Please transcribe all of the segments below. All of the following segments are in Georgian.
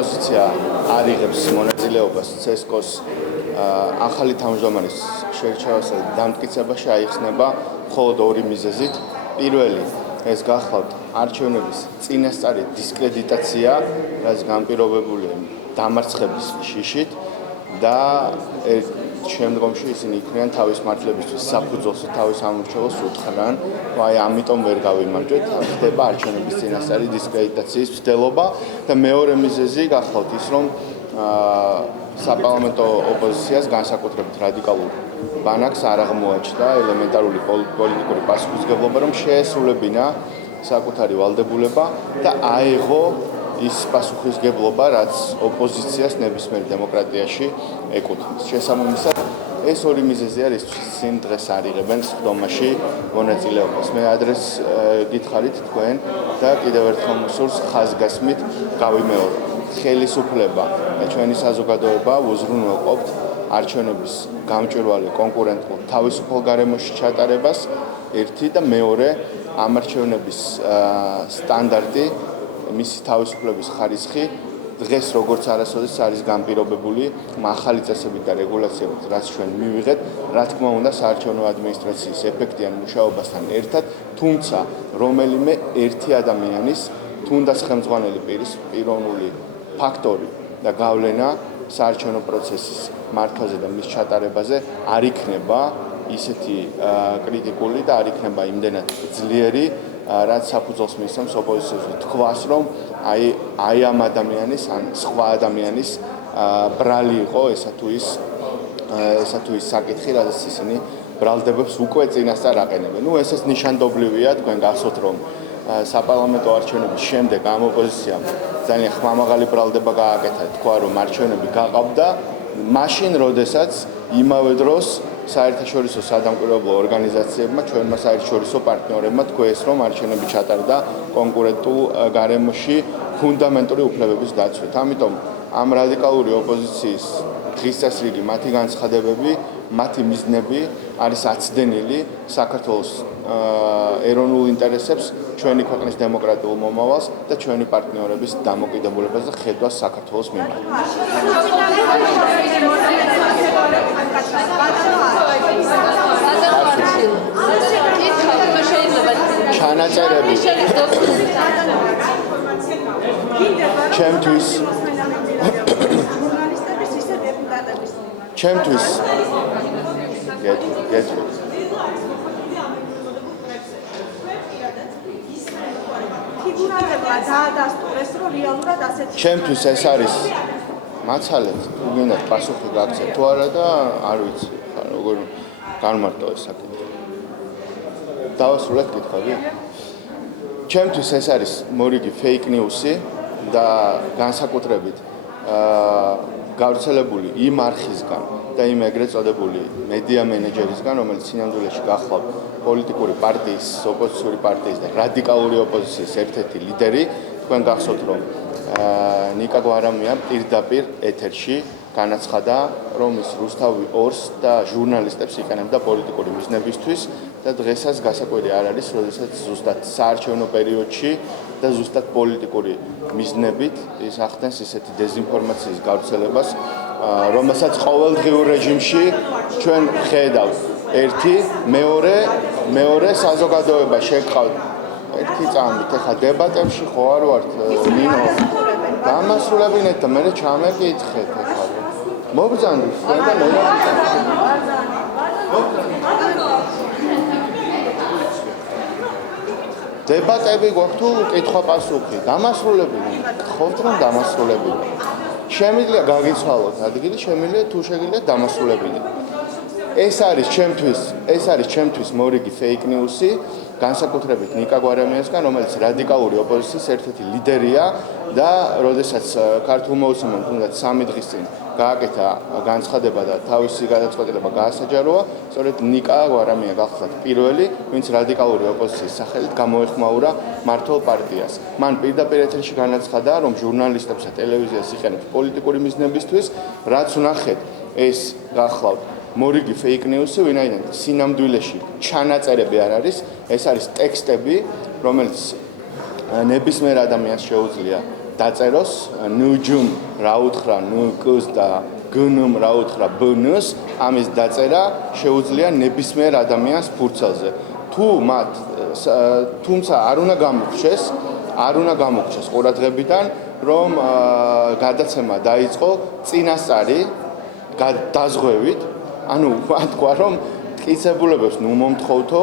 ოპოზიცია არ იღებს მონაწილეობას CSKO-ს ახალი თავმჯდომარის შერჩევასა და დამტკიცებაში აიხსნება მხოლოდ ორი მიზეზით. პირველი ეს გახლავთ არჩევნების წინასწარი დისკრედიტაცია, რაც განპირობებულია დამარცხების შიშით და შემდგომში ისინი იქნიან თავის მართლებისთვის საფუძველს თავის ამორჩევლს უთხრან, აი ამიტომ ვერ გავიმარჯვეთ, ხდება არჩევნების წინასწარი დისკრედიტაციის მცდელობა და მეორე მიზეზი გახლავთ ის, რომ საპარლამენტო ოპოზიციას განსაკუთრებით რადიკალურ ბანაკს არ აღმოაჩნდა ელემენტარული პოლიტიკური პასუხისმგებლობა, რომ შეესრულებინა საკუთარი ვალდებულება და აეღო ის პასუხისმგებლობა, რაც ოპოზიციას ნებისმიერ დემოკრატიაში ეკუთვნის. შესაბამისად, ეს ორი მიზეზი არის, ისინი დღეს არ იღებენ სხდომაში მონაწილეობას. მე ადრეს გითხარით თქვენ და კიდევ ერთხელ მოსურს ხაზგასმით გავიმეორო. ხელისუფლება და ჩვენი საზოგადოება უზრუნველყოფთ არჩევნების გამჭვირვალე კონკურენტულ თავისუფალ გარემოში ჩატარებას, ერთი და მეორე ამ არჩევნების სტანდარტი, მისი თავისუფლების ხარისხი დღეს როგორც არასოდეს არის განპირობებული ახალი წესებით და რეგულაციებით, რაც ჩვენ მივიღეთ, რა თქმა უნდა, საარჩევნო ადმინისტრაციის ეფექტიან მუშაობასთან ერთად, თუმცა რომელიმე ერთი ადამიანის, თუნდაც ხელმძღვანელი პირის პიროვნული ფაქტორი და გავლენა საარჩევნო პროცესის მართვაზე და მის ჩატარებაზე არ იქნება ისეთი კრიტიკული და არ იქნება იმდენად ძლიერი, რაც საფუძველს მისცემს ოპოზიციას თქვას, რომ აი ამ ადამიანის ან სხვა ადამიანის ბრალი იყო ესა თუ ის საკითხი, რადგან ისინი ბრალდებებს უკვე წინასწარ აყენებენ. ესეც ნიშანდობლივია, თქვენ გახსოვთ, რომ საპარლამენტო არჩევნების შემდეგ ამ ოპოზიციამ ძალიან ხმამაღალი ბრალდება გააკეთა, თქვა, რომ არჩევნები გაყავდა, მაშინ, როდესაც იმავე დროს საერთაშორისო სადამკვირვებლო ორგანიზაციებმა, ჩვენმა საერთაშორისო პარტნიორებმა თქვეს, რომ არჩევნები ჩატარდა კონკურენტულ გარემოში ფუნდამენტური უფლებების დაცვით. ამიტომ ამ რადიკალური ოპოზიციის დღის წესრიგი, მათი განცხადებები, მათი მიზნები არის აცდენილი საქართველოს ეროვნულ ინტერესებს, ჩვენი ქვეყნის დემოკრატიულ მომავალს და ჩვენი პარტნიორების დამოკიდებულებას და ხედვას საქართველოს მიმართ. ჩანაწერები ჩემთვის ჩემთვის ეს არის მაცალეთ, უგინათ პასუხი გაქცეთ თუ არა და არ ვიცი, როგორ განმარტო ეს საკითხი. დავასრულეთ კითხვები. ჩემთვის ეს არის მორიგი fake news-ი და განსაკუთრებით გავრცელებული იმ არხისგან და იმ ეგრეთ წოდებული მედია მენეჯერისგან, რომელიც სინამდვილეში გახლავთ პოლიტიკური პარტიის, ოპოზიციური პარტიის და რადიკალური ოპოზიციის ერთ-ერთი ლიდერი. თქვენ გახსოვთ, რომ ნიკა გვარამია პირდაპირ ეთერში განაცხადა, რომ ის რუსთავი ორს და ჟურნალისტებს იყენებდა პოლიტიკური მიზნებისთვის და დღესაც გასაკვირი არ არის, როდესაც ზუსტად საარჩევნო პერიოდში და ზუსტად პოლიტიკური მიზნებით ის ახდენს ისეთი დეზინფორმაციის გავრცელებას, რომელსაც ყოველდღიურ რეჟიმში ჩვენ ხედავთ. ერთი, მეორე საზოგადოება შეგყავთ ერთი წამით, ეხლა დებატებში ხო არ ვართ ნინო დამასრულებინეთ და მე ჩამეკითხეთ ეხლა. მოგბრძანდით და მე დებატები გვაქვს თუ კითხვა-პასუხი, დამასრულებინეთ, ხოვთ რომ დამასრულებინეთ. შემიძლია გაგიცვალოთ ადგილი, შემიძლია თუ შეგიძლიათ დამასრულებინეთ. ეს არის ჩემთვის მორიგი fake news-ი, განსაკუთრებით ნიკა გვარამიასგან, რომელიც რადიკალური ოპოზიციის ერთ-ერთი ლიდერია და როდესაც ქართულ მოუსმენთ თუნდაც 3 დღის წინ გააკეთა განცხადება და თავისი გადაწყვეტილება გაასაჯაროა, სწორედ ნიკა გვარამია გახლავთ პირველი, ვინც რადიკალური ოპოზიციის სახელით გამოეხმაურა მართლ პარტიას. მან პირდაპირ ეთერში განაცხადა, რომ ჟურნალისტებს და ტელევიზიას იყენებს პოლიტიკური მიზნებისთვის, რაც ვნახეთ, ეს გახლავთ მორიგი fake news-ი, ვინაიდან სინამდვილეში ჩანაწერები არ არის, ეს არის ტექსტები, რომელიც ნებისმიერ ადამიანს შეუძლია დაწეროს ნუჯუმ რა უთხრა ნუკს და გნუმ რა უთხრა ბნს ამის დაწერა შეუძლია ნებისმიერ ადამიანს ფურცელზე თუ მათ თუმცა არ უნდა გამოგვჩეს ყურადღებიდან რომ გადაცემა დაიწყო წინასწარი დაზღვევით ანუ თქვა რომ ტკიცებულებებს ნუ მომთხოვთო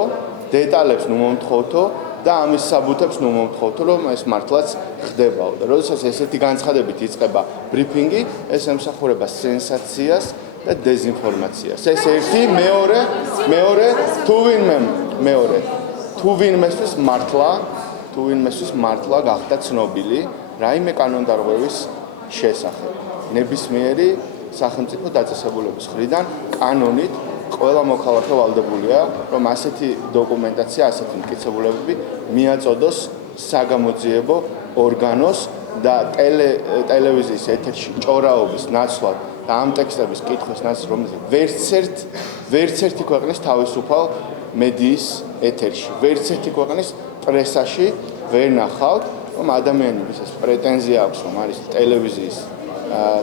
დეტალებს ნუ მომთხოვთო და ამის საბუთებს ნუ მომთხოვთო რომ ეს მართლაც ხდებაო და როდესაც ესეთი განცხადებით იწყება ბრიფინგი ეს ემსახურება სენსაციას და დეზინფორმაციას ეს ერთი მეორე თუ ვინმესთვის მართლა გახდა ცნობილი რაიმე კანონდარღვევის შესახებ ნებისმიერი სახელმწიფო დაწესებულების მხრიდან კანონით ყველა მოქალაქე ვალდებულია რომ ასეთი დოკუმენტაცია, ასეთი მტკიცებულებები მიაწოდოს საგამოძიებო ორგანოს და ტელევიზიის ეთერში ჭორაობის ნაცვლად და ამ ტექსტების კითხვის ნაცვლად რომელიც ვერც ერთი ქვეყნის თავისუფალ მედიის ეთერში, ვერც ერთი ქვეყნის პრესაში ვერ ნახავთ, რომ ადამიანების ეს პრეტენზია აქვს, რომ არის ტელევიზიის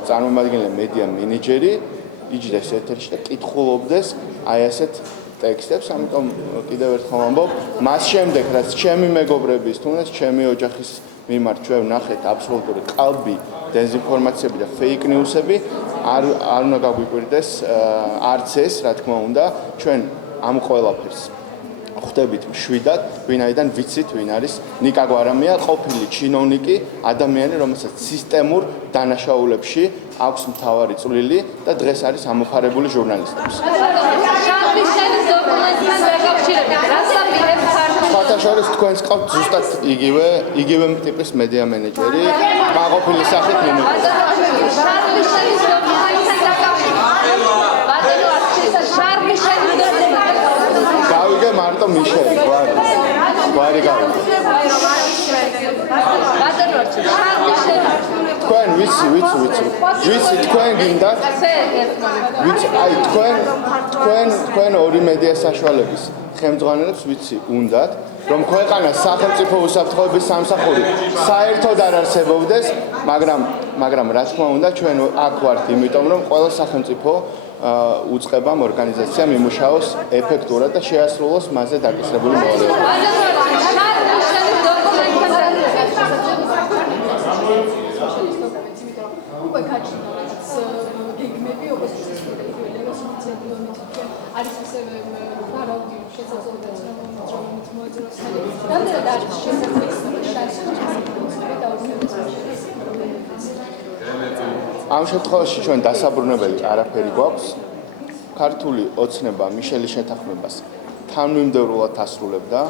წარმომადგენელი მედია მენეჯერი იჯდეს ეთერში და კითხულობდეს აი ასეთ ტექსტებს, ამიტომ კიდევ ერთხელ ვამბობ, მას შემდეგ რაც ჩემი მეგობრების, თუნდაც ჩემი ოჯახის მიმართ ჩვენ ვნახეთ აბსოლუტური ყალბი დეზინფორმაციები და ფეიქ ნიუსები, არ უნდა გაგვიკვირდეს არც ეს, რა თქმა უნდა, ჩვენ ამ ყველაფერს ხვდებით მშვიდად, ვინაიდან ვიცით, ვინ არის ნიკა გვარამია, ყოფილი ჩინოვნიკი, ადამიანი, რომელსაც სისტემურ დანაშაულებში აქვს მთავარი წვლილი და დღეს არის ამოფარებული ჟურნალისტებს. სხვათა შორის თქვენს ყავთ ზუსტად იგივე ტიპის მედია მენეჯერი, მაყოფილი სახით მინუტი. გავიგე მარტო მიშელი, გვარი გავიგე. თქვენ ვიცი თქვენ გინდათ ვიცი აი თქვენ ორი მედია საშუალების ხელმძღვანელებს ვიცი უნდათ რომ ქვეყანას სახელმწიფო უსაფრთხოების სამსახური საერთოდ არ არსებობდეს მაგრამ რა თქმა უნდა ჩვენ აქ ვართ იმიტომ რომ ყველა სახელმწიფო უწყებამ ორგანიზაციამ იმუშაოს ეფექტურად და შეასრულოს მასზე დაკისრებული მოვალეობა. ამ შემთხვევაში ჩვენ დასაბრუნებელი არაფერი გვაქვს. ქართული ოცნება მიშელის შეთანხმებას თანმიმდევრულად ასრულებდა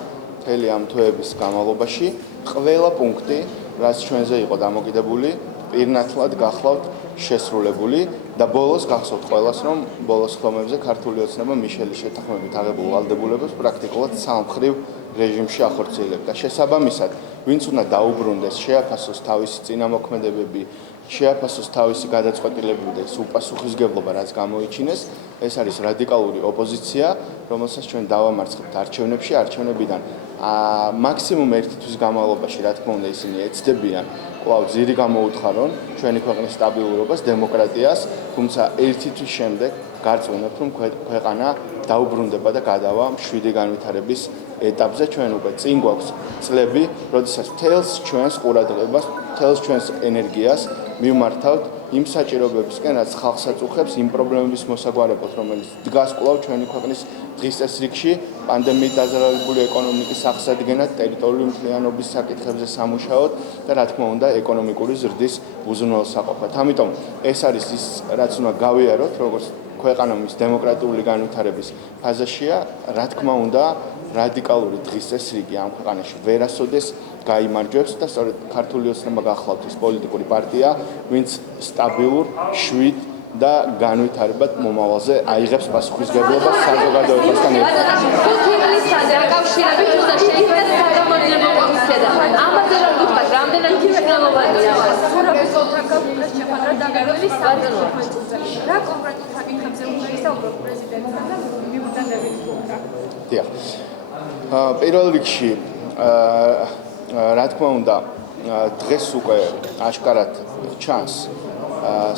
მთელი ამ თვეების განმავლობაში. ყველა პუნქტი, რაც ჩვენზე იყო დამოკიდებული, პირნათლად გახლავთ შესრულებული და ბოლოს გახსოვთ ყველას, რომ ბოლოს ხომებზე ქართული ოცნება მიშელის შეთანხმებით აღებულ ვალდებულებას პრაქტიკულად სამხრივ რეჟიმში ახორციელებდა. შესაბამისად, ვინც უნდა დაუბრუნდეს, შეაფასოს თავისი წინამოქმედებები, შეაფასოს თავისი გადაწყვეტილებები და ეს უპასუხისმგებლობა, რაც გამოიჩინეს, ეს არის რადიკალური ოპოზიცია, რომელსაც ჩვენ დავამარცხებთ არჩევნებში, არჩევნებიდან მაქსიმუმ ერთი თვის განმავლობაში, რა თქმა უნდა, ისინი ეცდებიან კვლავ ძირი გამოუთხარონ ჩვენი ქვეყნის სტაბილურობას, დემოკრატიას, თუმცა ერთი თვის შემდეგ გარწმუნებთ, რომ ქვეყანა დაუბრუნდება და გადავა მშვიდი განვითარების ეტაპზე. ჩვენ უკვე წინ გვაქვს წლები, როდესაც მთელს ჩვენს ყურადღებას, მთელს ჩვენს ენერგიას მივმართავთ იმ საჭიროებებისკენ, რაც ხალხს აწუხებს, იმ პრობლემების მოსაგვარებლად, რომელიც დგას კვლავ ჩვენი ქვეყნის დღის წესრიგში, პანდემიით დაზარალებული ეკონომიკის აღსადგენად, ტერიტორიული მთლიანობის საკითხებზე სამუშაოდ და რა თქმა უნდა, ეკონომიკური ზრდის უზრუნველსაყოფად. ამიტომ ეს არის ის, რაც უნდა გავიაროთ, როგორც ქვეყანა მის დემოკრატიული განვითარების ფაზაშია, რა თქმა უნდა, რადიკალური დღის წესრიგი ამ ქვეყანაში ვერასოდეს გაიმარჯვებს და სწორედ ქართული ოცნება გახლავთ ის პოლიტიკური პარტია, ვინც სტაბილურ, შვიდ და განვითარებად მომავალზე აიღებს პასუხისმგებლობას საზოგადოებასთან ერთად. რა კონკრეტულ საკითხებზე უნდა ისაუბროს პრეზიდენტთან და მიუძანებით უნდა? დიახ. პირველ რიგში რა თქმა უნდა დღეს უკვე აშკარად ჩანს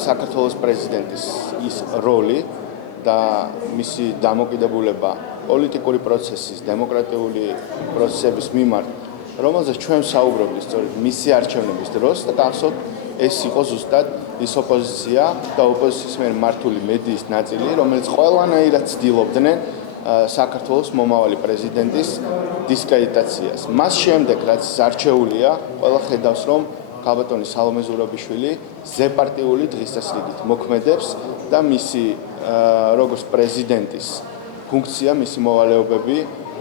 საქართველოს პრეზიდენტის ის როლი და მისი დამოკიდებულება პოლიტიკური პროცესის, დემოკრატიული პროცესების მიმართ, რომელზეც ჩვენ საუბრობთ სწორედ მისი არჩევნების დროს და გახსოვთ ეს იყო ზუსტად ის ოპოზიცია და ოპოზიციის მიერ მართული მედიის ნაწილი, რომელიც ყველანაირად ცდილობდნენ საქართველოს მომავალი პრეზიდენტის დისკრედიტაციას. მას შემდეგ, რაც არჩეულია, ყველა ხედავს, რომ ქალბატონი სალომე ზურაბიშვილი ზეპარტიული დღესასრიგით მოქმედებს და მისი როგორც პრეზიდენტის ფუნქცია, მისი მოვალეობები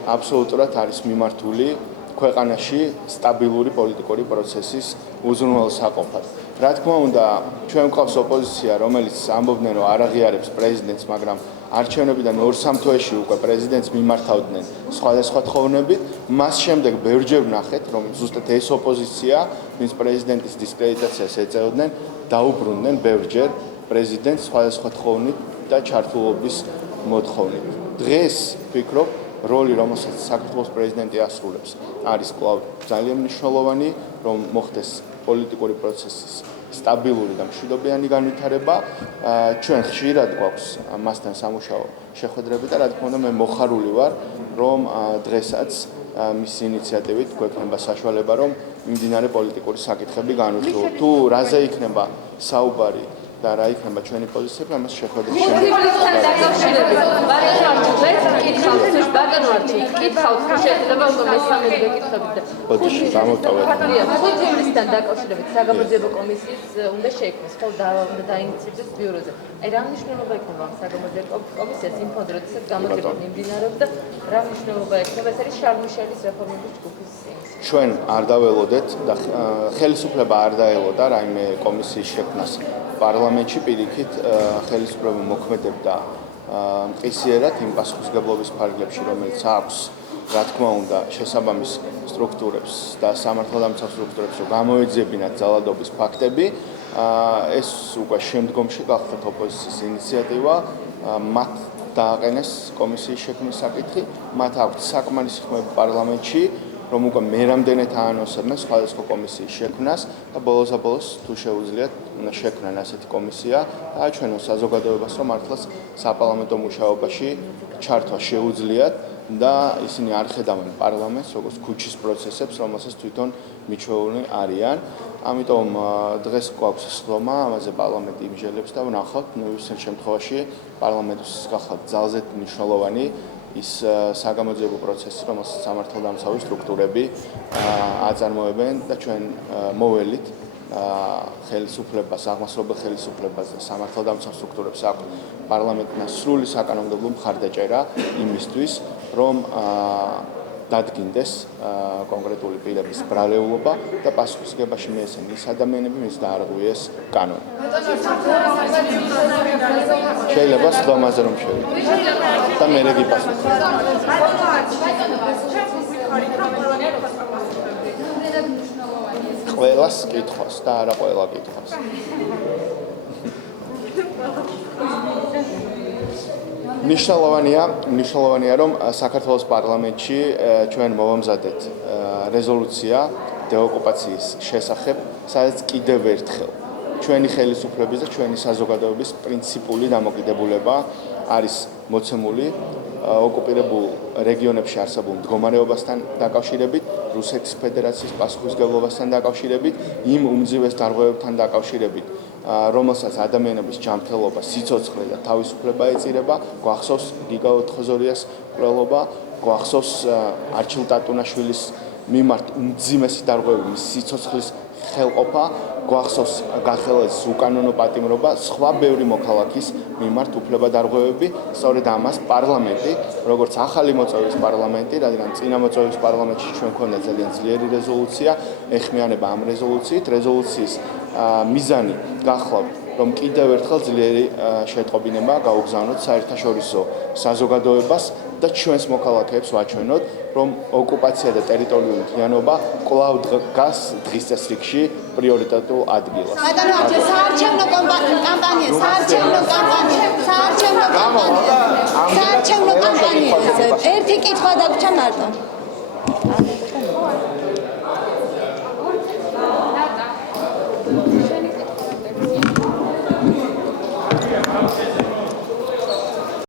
აბსოლუტურად არის მიმართული ქვეყანაში სტაბილური პოლიტიკური პროცესის უზრუნველსაყოფად. რა თქმა უნდა, ჩვენ გვყავს ოპოზიცია, რომელიც ამბობდნენ, რომ არ აღიარებს პრეზიდენტს, მაგრამ არჩევნებიდან 2-3 თვეში უკვე პრეზიდენტს მიმართავდნენ სხვადასხვა თხოვნებით. მას შემდეგ ბევრჯერ ვნახეთ, რომ ზუსტად ეს ოპოზიცია, ვინც პრეზიდენტის დისკრედიტაციას ეწეოდნენ, დაუბრუნდნენ ბევრჯერ პრეზიდენტს სხვადასხვა თხოვნით და ჩართულობის მოთხოვნით. დღეს ვფიქრობ, როლი, რომელსაც საქართველოს პრეზიდენტი ასრულებს, არის კვლავ ძალიან მნიშვნელოვანი, რომ მოხდეს პოლიტიკური პროცესის სტაბილური და მშვიდობიანი განვითარება. ჩვენ ხშირად გვაქვს მასთან სამუშაო შეხვედრები და რა თქმა უნდა მე მოხარული ვარ, რომ დღესაც მისი ინიციატივით გვექნება საშუალება, რომ მიმდინარე პოლიტიკური საკითხები განვიხილოთ. თუ რაზე იქნება საუბარი და რა იქნება ჩვენი პოზიციები, ამას შეხვედრის შემდეგ ბოდიში გამოვტოვეთ. ხუთივლისთან დაკავშირებით საგამოძიებო კომისიის უნდა შექმნას, ხო უნდა დაინიციირდეს ბიუროზე. აი რა მნიშვნელობა ექნება ამ საგამოძიებო კომისიას იმ ფონდს, როდესაც გამოძიება მიმდინარეობს და რა მნიშვნელობა ექნება ეს არის შარლ მიშელის რეფორმების ჯგუფის ინიციატივა. ჩვენ არ დაველოდეთ და ხელისუფლება არ დაელოდა რაიმე კომისიის შექმნას. პარლამენტში პირიქით ხელისუფლება მოქმედებდა მყისიერად იმ პასუხისმგებლობის ფარგლებში, რომელიც აქვს, რა თქმა უნდა, შესაბამის სტრუქტურებს და სამართალდამცავ სტრუქტურებს, რომ გამოეძებინათ ძალადობის ფაქტები. ეს უკვე შემდგომში გახდა ოპოზიციის ინიციატივა, მათ დააყენეს კომისიის შექმნის საკითხი, მათ აქვთ საკმარისი ხმები პარლამენტში, რომ უკვე მერამდენეთ აანონსებდნენ სხვადასხვა კომისიის შექმნას და ბოლოს თუ შეუძლიათ შექმნან ასეთი კომისია და აჩვენონ საზოგადოებას, რომ მართლაც საპარლამენტო მუშაობაში ჩართვა შეუძლიათ და ისინი არ ხედავენ პარლამენტს როგორც ქუჩის პროცესებს, რომელსაც თვითონ მიჩვეულნი არიან. ამიტომ დღეს გვაქვს სხდომა, ამაზე პარლამენტი იმჟელებს და ვნახავთ, ისეთ შემთხვევაში პარლამენტის გახლავთ ძალზედ მნიშვნელოვანი ის საგამოძიებო პროცესი, რომელსაც სამართალდამცავი სტრუქტურები აწარმოებენ და ჩვენ მოველით ხელისუფლებას, აღმასრულებელ ხელისუფლებას და სამართალდამცავ სტრუქტურებს აქვს პარლამენტთან სრული საკანონმდებლო მხარდაჭერა იმისთვის, რომ დადგინდეს კონკრეტული პირების ბრალეულობა და პასუხისმგებაში მიეცენ ის ადამიანები, ვინც დაარღვიეს კანონი. შეიძლება სხდომაზე რომ შევიდეთ და მე რეგი პასუხი. ყველას კითხავს და არა ყველა კითხავს. მნიშვნელოვანია, რომ საქართველოს პარლამენტში ჩვენ მოვამზადეთ რეზოლუცია დეოკუპაციის შესახებ, სადაც კიდევ ერთხელ ჩვენი ხელისუფლების და ჩვენი საზოგადოების პრინციპული დამოკიდებულება არის მოცემული ოკუპირებულ რეგიონებში არსებულ მდგომარეობასთან დაკავშირებით, რუსეთის ფედერაციის პასუხისმგებლობასთან დაკავშირებით, იმ უმძიმეს დარღვევებთან დაკავშირებით, რომელსაც ადამიანების ჯანმრთელობა, სიცოცხლე და თავისუფლება ეწირება, გვახსოვს გიგა ოთხოზორიას მკვლელობა, გვახსოვს არჩილ ტატუნაშვილის მიმართ უმძიმესი დარღვევები, მის სიცოცხლის ხელყოფა, გვახსოვს გახელეს უკანონო პატიმრობა, სხვა ბევრი მოქალაქის მიმართ უფლება დარღვევები, სწორედ ამას პარლამენტი, როგორც ახალი მოწვევის პარლამენტი, რადგან წინა მოწვევის პარლამენტში ჩვენ გვქონდა ძალიან ძლიერი რეზოლუცია, ეხმიანება ამ რეზოლუციის მიზანი გახლავთ, რომ კიდევ ერთხელ ძლიერი შეტყობინება გაუგზავნოთ საერთაშორისო საზოგადოებას და ჩვენს მოქალაქეებს ვაჩვენოთ, რომ ოკუპაცია და ტერიტორიული მთლიანობა კვლავ დგას დღის წესრიგში პრიორიტეტულ ადგილას. საარჩევნო კამპანიაზე ერთი კითხვა დაგვრჩა მარტო. შენ